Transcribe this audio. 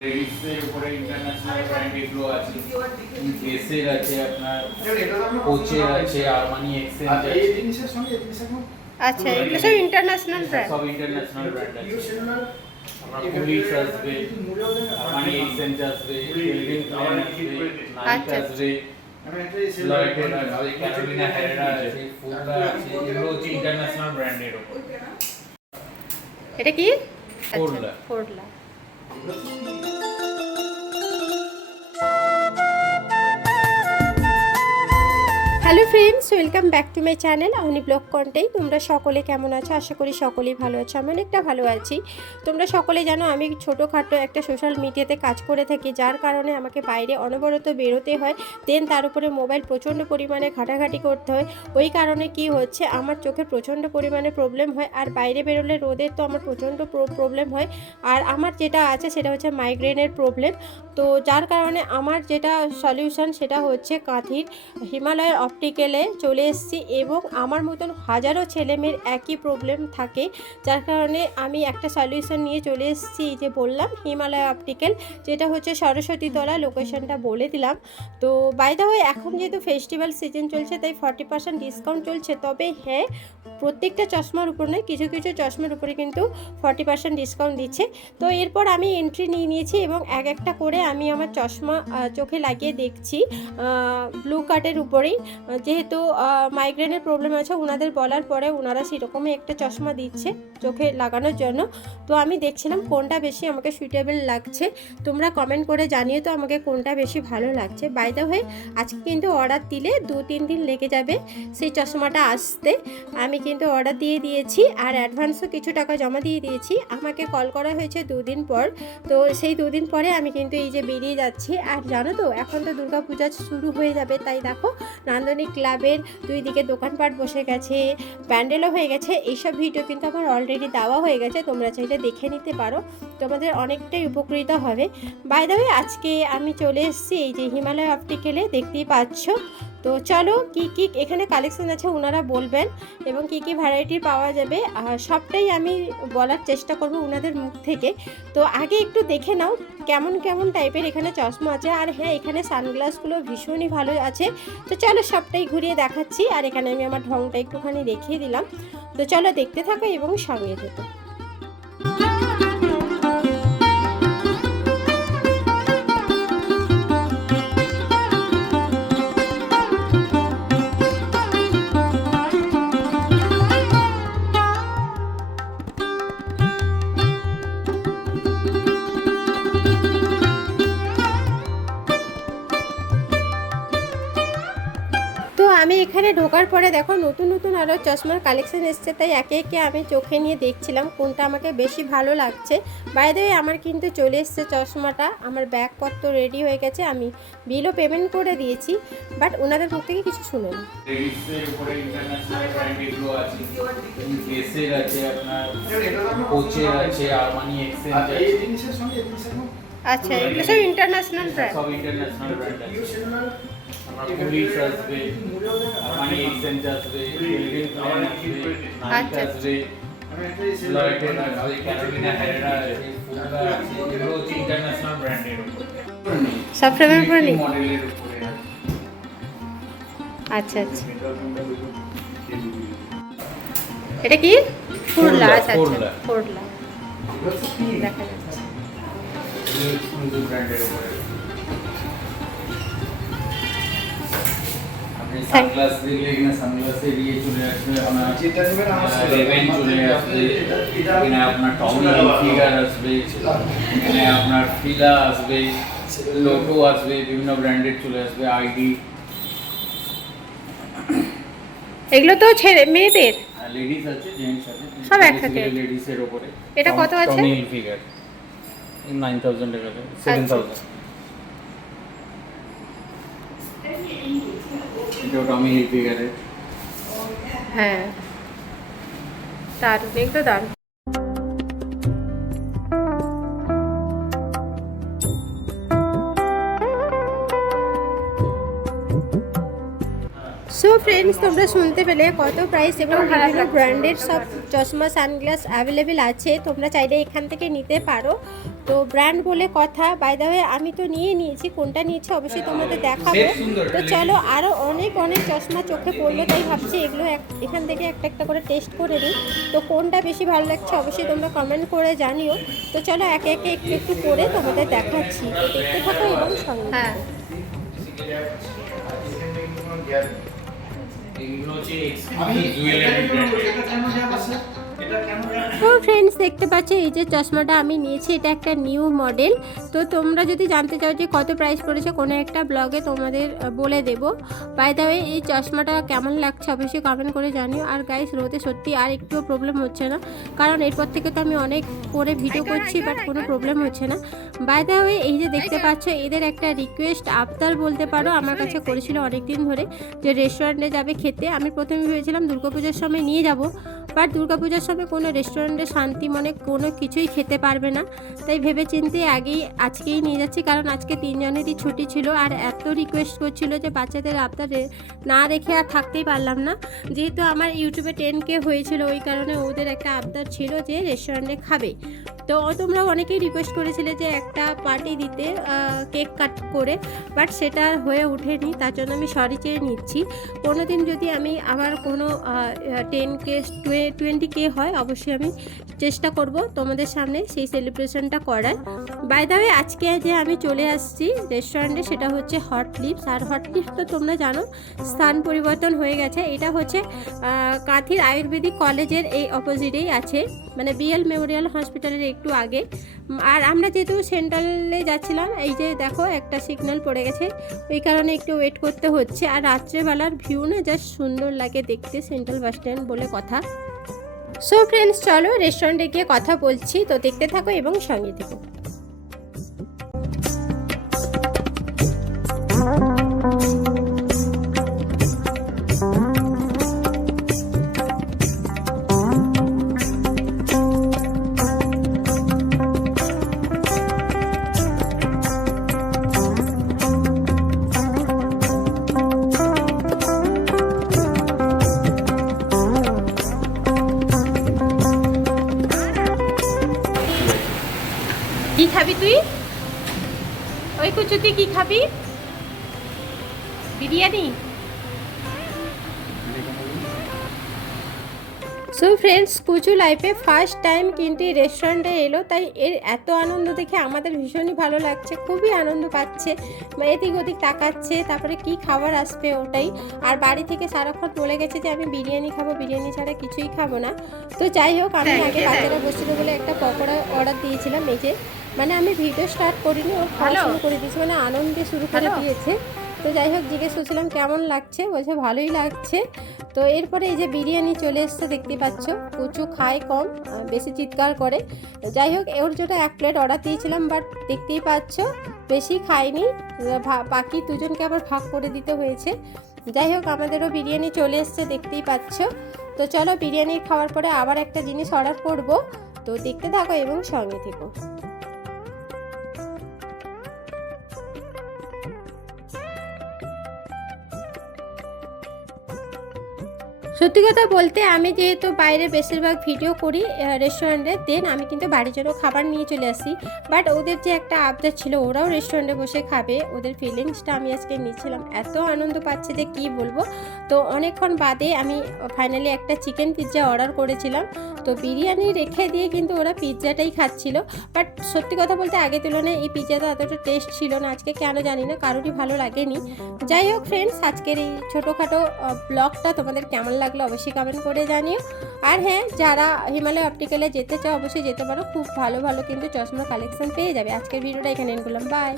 লেডিসের উপরে international brand আছে এসের আছে আপনার কোচের আছে আরমানি এক্সচেঞ্জ আচ্ছা, আছে এই জিনিসের সঙ্গে এই জিনিসের আচ্ছা এগুলো সব ইন্টারন্যাশনাল ব্র্যান্ড সব ইন্টারন্যাশনাল ব্র্যান্ড আছে জিও পুলিশ আসবে আরমানি এক্সচেঞ্জ আসবে কেলভিন ক্লাইন আসবে নাইক আচ্ছা। আসবে এটা কি ফোরলা। ফোরলা Thank you. Hello friends, welcome back to my channel Auni blog কন্টেই। তোমরা সকলে কেমন আছো? আশা করি সকলেই ভালো আছো। আমি অনেকটা ভালো আছি। তোমরা সকলে জানো আমি ছোটোখাটো একটা সোশ্যাল মিডিয়াতে কাজ করে থাকি, যার কারণে আমাকে বাইরে অনবরত বেরোতে হয়। দেন তার উপরে মোবাইল প্রচণ্ড পরিমাণে ঘাটাঘাটি করতে হয়। ওই কারণে কি হচ্ছে, আমার চোখে প্রচণ্ড পরিমাণে প্রবলেম হয়। আর বাইরে বেরোলে রোদের তো আমার প্রচণ্ড প্রবলেম হয়। আর আমার যেটা আছে সেটা হচ্ছে মাইগ্রেনের প্রবলেম তো যার কারণে আমার যেটা সলিউশন সেটা হচ্ছে কাঁথির হিমালয়ের অপটিক্যালে চলে এসেছি এবং আমার মতন হাজারো ছেলেমেয়ের একই প্রবলেম থাকে। যার কারণে আমি একটা সলিউশন নিয়ে চলে এসেছি যে বললাম হিমালয় অপটিক্যাল যেটা হচ্ছে সরস্বতী তলা লোকেশনটা বলে দিলাম। তো বাই ওয়ে এখন যেহেতু ফেস্টিভ্যাল সিজন চলছে, তাই ফর্টি পার্সেন্ট ডিসকাউন্ট চলছে। তবে হ্যাঁ প্রত্যেকটা চশমার উপর নয়, কিছু কিছু চশমার উপরে কিন্তু ফর্টি পার্সেন্ট ডিসকাউন্ট দিচ্ছে। তো এরপর আমি এন্ট্রি নিয়ে নিয়েছি এবং এক একটা করে আমি আমার চশমা চোখে লাগিয়ে দেখছি ব্লু কার্টের উপরেই। যেহেতু মাইগ্রেনের প্রবলেম আছে ওনাদের বলার পরে ওনারা সেরকমই একটা চশমা দিচ্ছে চোখে লাগানোর জন্য। তো আমি দেখছিলাম কোনটা বেশি আমাকে সুইটেবল লাগছে। তোমরা কমেন্ট করে জানিয়ে তো আমাকে কোনটা বেশি ভালো লাগছে। বাই দ্য হয়ে আজকে কিন্তু অর্ডার দিলে দু, তিন দিন লেগে যাবে সেই চশমাটা আসতে। আমি কিন্তু অর্ডার দিয়ে দিয়েছি আর অ্যাডভান্সও কিছু টাকা জমা দিয়ে দিয়েছি। আমাকে কল করা হয়েছে দুদিন পর। তো সেই দুদিন পরে আমি কিন্তু এই যে বেরিয়ে যাচ্ছি। আর জানো তো, এখন তো দুর্গাপূজা শুরু হয়ে যাবে, তাই দেখো, নান্দনিক ক্লাবের দুই দিকে দোকানপাট বসে গেছে, প্যান্ডেলও হয়ে গেছে, এইসব ভিডিও কিন্তু আমার অলরেডি দেওয়া হয়ে গেছে, তোমরা চাইলে দেখে নিতে পারো, তোমাদের অনেকটাই উপকৃত হবে। বাই আজকে আমি চলে এসেছি এই যে হিমালয় অপটিক্যালে দেখতেই পাচ্ছ তো চলো কি কি এখানে কালেকশন আছে ওনারা বলবেন এবং কি কি ভ্যারাইটির পাওয়া যাবে। সবটাই আমি বলার চেষ্টা করব ওনাদের মুখ থেকে। তো আগে একটু দেখে নাও কেমন কেমন টাইপের এখানে চশমা আছে। আর হ্যাঁ এখানে সানগ্লাসগুলো ভীষণই ভালো আছে। তো চলো সবটাই ঘুরিয়ে দেখাচ্ছি। আর এখানে আমি আমার ঢংটা একটুখানি দেখিয়ে দিলাম। তো চলো দেখতে থাকো এবং সঙ্গে থেকো। এখানে ঢোকার পরে দেখো নতুন নতুন আরও চশমার কালেকশন এসছে তাই একে একে আমি চোখে নিয়ে দেখছিলাম কোনটা আমাকে বেশি ভালো লাগছে। বাইরে আমার কিন্তু চলে এসছে চশমাটা আমার ব্যাগপত্র রেডি হয়ে গেছে আমি বিলও পেমেন্ট করে দিয়েছি বাট ওনাদের মুখ থেকে কিছু শুনুন। আছে আপনার কোচের আছে আরমানি এক্সচেঞ্জ আছে। এই জিনিসের সঙ্গে এই জিনিসের আচ্ছা এগুলো সব ইন্টারন্যাশনাল ব্র্যান্ড সব ইন্টারন্যাশনাল ব্র্যান্ড পুলিশ আসবে এক্সচেঞ্জ আসবে আচ্ছা। আসবে সব ফ্রেমের উপরে নেই? আচ্ছা আচ্ছা। এটা কি? ফুরলা আচ্ছা আচ্ছা। ফুরলা। দেখা যাচ্ছে। এগুলো ব্র্যান্ডের উপরে সানগ্লাস দেখলে এখানে সানগ্লাসের চলে আসবে আপনার যেটা নেবেন আমার রেভেন চলে আসবে এখানে আপনার টমি ফিগার আসবে এখানে আপনার ফিলা আসবে লোটো আসবে বিভিন্ন ব্র্যান্ডের চলে আসবে আইডি এগুলো তো ছেলে মেয়েদের? লেডিস আছে জেন্টস আছে সব একসাথে? লেডিসের উপরে এটা কত আছে? টমি ফিগার নাইন থাউজেন্ড টাকা সেভেন আচ্ছা। থাউজেন্ড এটা টমি ফিগারের হ্যাঁ দারুণ এগুলো দারুণ সো ফ্রেন্ডস তোমরা শুনতে পেলে কত প্রাইস এবং বিভিন্ন ব্র্যান্ডের সব চশমা সানগ্লাস অ্যাভেলেবেল আছে। তোমরা চাইলে এখান থেকে নিতে পারো। তো ব্র্যান্ড বলে কথা। বাই দ্য ওয়ে আমি তো নিয়ে নিয়েছি। কোনটা নিয়েছি অবশ্যই তোমাদের দেখাবো। তো চলো আরও অনেক অনেক চশমা চোখে পড়ল তাই ভাবছি এগুলো এক- এখান থেকে একটা একটা করে টেস্ট করে নিই। তো কোনটা বেশি ভালো লাগছে অবশ্যই তোমরা কমেন্ট করে জানিও। তো চলো একে একে একটু একটু করে তোমাদের দেখাচ্ছি। তো দেখতে থাকো এবং সঙ্গে হ্যাঁ। এগুলো হচ্ছে আমি জুয়েলারি ব্র্যান্ডের তো ফ্রেন্ডস দেখতে পাচ্ছ এই যে চশমাটা আমি নিয়েছি এটা একটা নিউ মডেল তো তোমরা যদি জানতে চাও যে কত প্রাইস পড়েছে কোনো একটা ব্লগে তোমাদের বলে দেব। বাই দ্য ওয়ে এই চশমাটা কেমন লাগছে অবশ্যই কমেন্ট করে জানিও। আর গাইস রোদে সত্যি আর একটুও প্রবলেম হচ্ছে না। কারণ এরপর থেকে তো আমি অনেক করে ভিডিও করছি বাট কোনো প্রবলেম হচ্ছে না। বাই দ্য ওয়ে এই যে দেখতে পাচ্ছ এদের একটা রিকোয়েস্ট আবদার বলতে পারো। আমার কাছে করেছিল অনেক দিন ধরে যে রেস্টুরেন্টে যাবে খেতে। আমি প্রথমে ভেবেছিলাম দুর্গাপূজার সময় নিয়ে যাব বাট দুর্গাপূজার সময় কোনো রেস্টুরেন্টে শান্তি মনে কোনো কিছুই খেতে পারবে না। তাই ভেবে চিন্তে আগেই আজকেই নিয়ে যাচ্ছি, কারণ আজকে তিনজনেরই ছুটি ছিল আর এত রিকোয়েস্ট করছিল যে বাচ্চাদের আবদার না রেখে আর থাকতেই পারলাম না। যেহেতু আমার ইউটিউবে টেন কে হয়েছিল, ওই কারণে ওদের একটা আবদার ছিল যে রেস্টুরেন্টে খাবে। তো তোমরা অনেকেই রিকোয়েস্ট করেছিলে যে একটা পার্টি দিতে কেক কাট করে বাট সেটা হয়ে ওঠেনি, তার জন্য আমি সরি চেয়ে নিচ্ছি। কোনো দিন যদি আমি আবার কোনো টেন কে টোয়েন্টি কে হয়, অবশ্যই আমি চেষ্টা করব তোমাদের সামনে সেই সেলিব্রেশনটা করার। বাই দ্য ওয়ে আজকে যে আমি চলে আসছি রেস্টুরেন্টে সেটা হচ্ছে হট লিপস আর হট লিপস তো তোমরা জানো, স্থান পরিবর্তন হয়ে গেছে। এটা হচ্ছে কাঁথির আয়ুর্বেদিক কলেজের এই অপোজিটেই আছে মানে বিএল মেমোরিয়াল হসপিটালের একটু আগে। আর আমরা যেহেতু সেন্ট্রালে যাচ্ছিলাম, এই যে দেখো একটা সিগন্যাল পড়ে গেছে। ওই কারণে একটু ওয়েট করতে হচ্ছে। আর রাত্রেবেলার ভিউ না জাস্ট সুন্দর লাগে দেখতে সেন্ট্রাল বাস স্ট্যান্ড বলে কথা। সো ফ্রেন্ডস চলো রেস্টুরেন্টে গিয়ে কথা বলছি। তো দেখতে থাকো এবং সঙ্গে থেকো। তুই? ওই কুচু তুই কি খাবি? বিরিয়ানি? সো ফ্রেন্ডস কুচু লাইফে ফার্স্ট টাইম কিন্তু এই রেস্টুরেন্টে এলো তাই এর এত আনন্দ দেখে আমাদের ভীষণই ভালো লাগছে খুবই আনন্দ পাচ্ছে। বা এদিক ওদিক তাকাচ্ছে তারপরে কি খাবার আসবে ওটাই। আর বাড়ি থেকে সারাক্ষণ বলে গেছে যে আমি বিরিয়ানি খাব বিরিয়ানি ছাড়া কিছুই খাব না। তো যাই হোক আমি আগে। বাচ্চারা বসছিল বলে একটা পকোড়া অর্ডার দিয়েছিলাম এই যে মানে আমি ভিডিও স্টার্ট করিনি ও খাওয়া Hello? শুরু করে দিয়েছে মানে আনন্দে শুরু করে দিয়েছে। তো যাই হোক জিজ্ঞেস করছিলাম কেমন লাগছে? বলছে ভালোই লাগছে। তো এরপরে এই যে বিরিয়ানি চলে এসছে দেখতে পাচ্ছ। কুচু খায় কম বেশি চিৎকার করে। যাই হোক ওর জন্য এক প্লেট অর্ডার দিয়েছিলাম বাট দেখতেই পাচ্ছ বেশি ভা- বাকি দুজনকে আবার ভাগ করে দিতে হয়েছে। যাই হোক আমাদেরও বিরিয়ানি চলে এসছে দেখতেই পাচ্ছ। তো চলো বিরিয়ানি খাওয়ার পরে আবার একটা জিনিস অর্ডার করব। তো দেখতে থাকো এবং সঙ্গে থেকো। সত্যি কথা বলতে আমি যেহেতু বাইরে বেশিরভাগ ভিডিও করি রেস্টুরেন্টে দেন আমি কিন্তু বাড়ির জন্য খাবার নিয়ে চলে আসি। বাট ওদের যে একটা আবদার ছিল, ওরাও রেস্টুরেন্টে বসে খাবে। ওদের ফিলিংসটা আমি আজকে নিচ্ছিলাম। এত আনন্দ পাচ্ছে যে কি বলব? তো অনেকক্ষণ বাদে আমি ফাইনালি একটা চিকেন পিৎজা অর্ডার করেছিলাম। তো বিরিয়ানি রেখে দিয়ে কিন্তু ওরা পিৎজাটাই খাচ্ছিল। বাট সত্যি কথা বলতে আগে তুলনায় এই পিৎজাটা এতটা টেস্ট ছিল না। আজকে কেন জানি না, কারোরই ভালো লাগেনি। যাই হোক ফ্রেন্ডস আজকের এই ছোটোখাটো ব্লগটা তোমাদের কেমন লাগল অবশ্যই কমেন্ট করে জানিও। আর হ্যাঁ যারা হিমালয় অপটিক্যালে যেতে চাও, অবশ্যই যেতে পারো। খুব ভালো ভালো কিন্তু চশমা কালেকশন পেয়ে যাবে। আজকের ভিডিওটা এখানে এনে বাই